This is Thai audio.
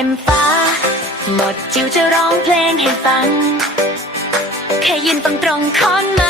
็มฟ้า หมดจิวจะร้องเพลงให้ฟัง แค่ยืนตรงตรงค้อนมา